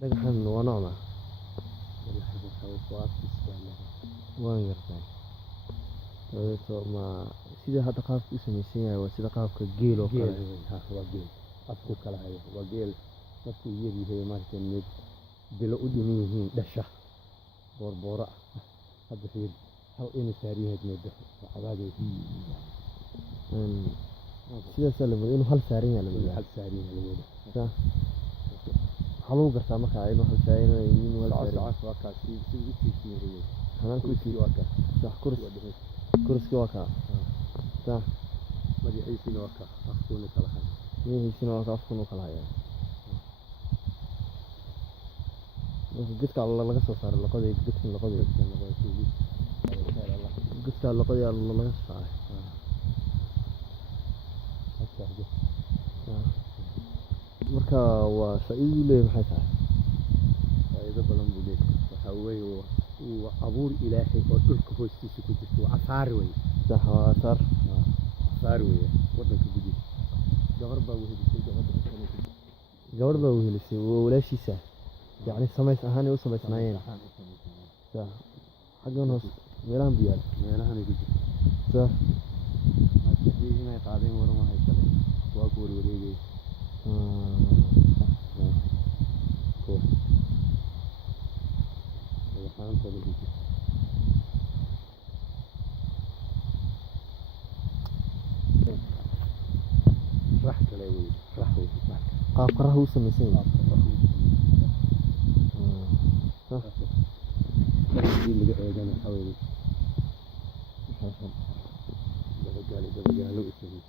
dhagaxan waa noocma waa fiican waan yartay sababtoo ma sida hadda qaabka u samaysan yahay waa sida qaabka geel oo kale waa geel afku kala hayo waa geel markuu yar yahay maartay mid bilo u dhiman yihiin dhasha boorboora hadda fiir hal in saariyeed meedo cadaadii sidaas la moodo inuu hal saaran yahay hal saariyeed la moodo haluu gartaa marka inuu hal saaran yahay inuu hal saaran yahay waa kaas si u tiisiyay hanaan ku tii waa ka sax kursi waa ka sax madaxiisina waa ka afkuuna kala hayo madaxiisina waa ka afkuuna kala hayo gedka laga soo saaray laqaday gedka laqaday gedka laqaday laga soo saaray marka waa faa'iido leeyahay maxay tahay faa'iido badan buu leeyahay waxa weeye uu abuur ilaahay oo dhulka hoostiisa ku jirto waa asaar weey sax waa asaar weey wadanka gudihiisa gabar baa wehelisay walaashiisa يعني سميس أهاني وسميس ناين صح حقهم هوس ميلان بيال ميلان يجي صح هذه هنا يقعدين ورا ما هيكله واقول وريجي كوه هذا حان صدق يجي راح كلاوي راح قرره وسميسين اللي قاعدين حوالي دبقالو اسمه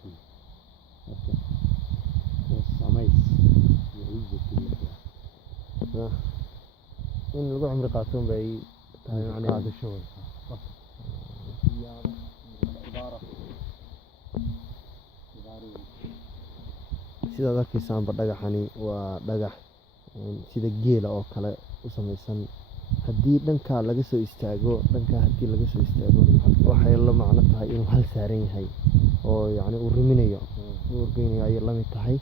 والسميس يعيزك كلها إن لقوا عمري قاتون بأي يعني هذا الشغل sida dadkiisaan dhagaxani waa dhagax sida geela oo kale u samaysan haddii dhanka laga soo istaago waxay la macno tahay inuu hal saaran yahay oo yacni uu riminayo uu urgeynayo ayay la mid tahay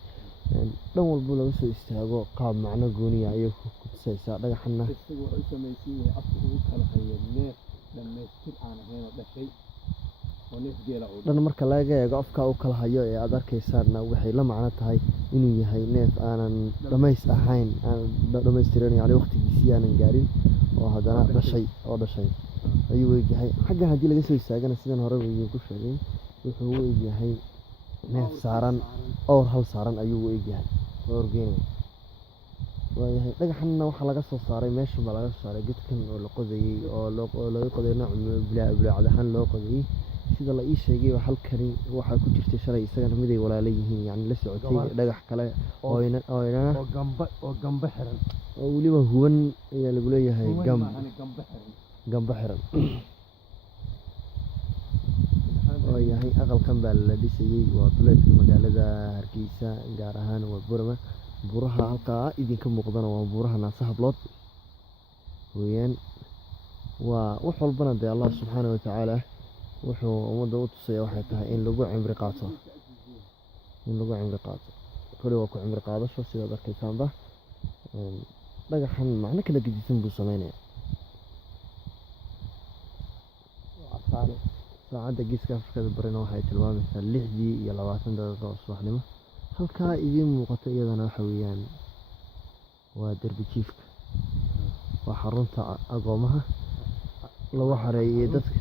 dhan walba laga soo istaago qaab macno gooniya ayay ku tusaysaa dhagaxana isagoo u samaysan yahay afka ugu kala hayo neef dhammaystir aan ahayn oo dhashay oo neef geela oo dhan marka laga eego afka uu kala hayo ee aad arkaysaana waxay la macno tahay inuu yahay neef aanan dhamays ahayn aan dhamaystiran yani waqtigiisii aanan gaarin oo haddana dhashay ayuu weeyahay xaggan haddii laga soo istaagana sidan hore weeyuu ku sheegay wuxuu weeyahay neef saaran oo hal saaran ayuu weeyahay oo orgeynay waayahay dhagaxana waxa laga soo saaray meesha ma laga soo saaray gedkan oo la qodayay oo laga qoday nooc bilaacad ahaan loo qodayay sida la ii sheegay halkani waxa ku jirtay shalay isagana mid ay walaalo yihiin yani la socotay dhagax kale oo gamba xiran oo waliba huban ayaa lagu leeyahay gamba xiran oo yahay aqalkan baa la dhisayay waa duleedka magaalada Hargeysa gaar ahaan waa Burama buraha halkaa idinka muuqdana waa buraha Naasa Hablood weeyaan waa wax walbana de Allah subhanahu wa ta'ala wuxuu umada u tusay waxay tahay in lagu cimri qaato kale waa ku cimri qaadasho sida dadkaysanba dhagaxan macna kala gedisan buu sameeynaa saacada geeska Afrikada barina waxay tilmaamaysaa 6:20 daqiiqo subaxnimo halka idin muuqato iyadana waxa weeyaan waa darbi jiifka waa xarunta agoomaha lagu xareeyay dadka